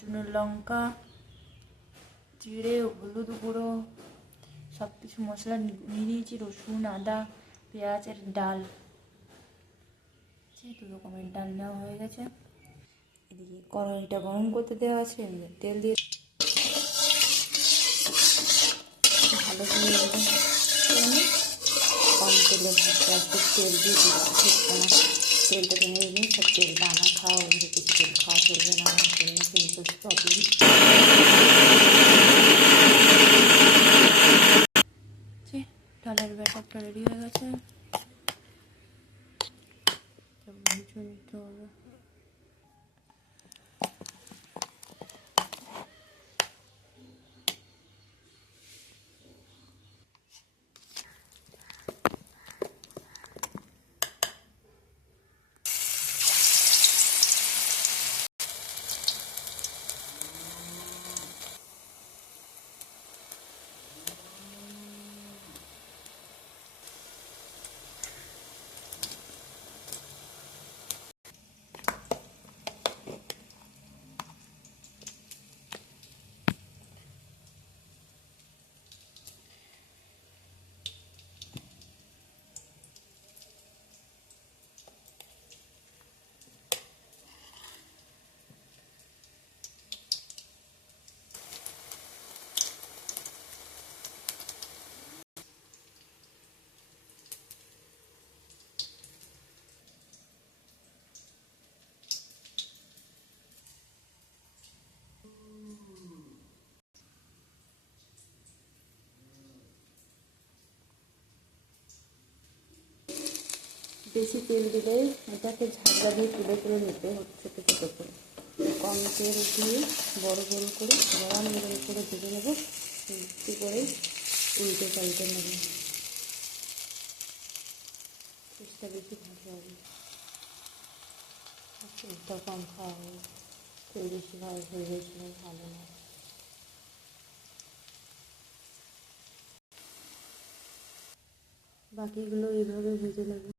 জন্য লঙ্কা, জিরে, হলুদ গুঁড়ো সব কিছু মশলা নিয়ে নিয়েছি, রসুন, আদা, পেঁয়াজ আর ডাল, 2 রকমের ডাল নেওয়া হয়ে গেছে। এদিকে কড়াইটা গরম করতে দেওয়া আছে, তেল দিয়ে ভালো করে কম তেলে ভাজতে একটু তেল দিয়ে দিচ্ছি, তেলটা টেনে দিন, সব তেলটা আমার খাওয়া হয়ে কিছু তেল খাওয়া চলবে না, আমার জন্য পিম্পলস প্রবলেম। ডালের ব্যাটারটা রেডি হয়ে গেছে, ভেজে নিতে হবে। বেশি তেল দিলে এটাকে ঝাঁঝরা দিয়ে তুলে তুলে নিতে হচ্ছে, ছোটো ছোটো করে। কম তেল দিয়ে বড় বড় করে গরম গরম করে ভেজে নেবো, একটু করে উল্টে পাল্টে নেব। চেষ্টা বেশি ভালো হবে, তেলটা কম খাওয়া হবে, তেল বেশি ভালো হয়ে বেশি ভালো না। বাকিগুলো এইভাবে ভেজে নেব।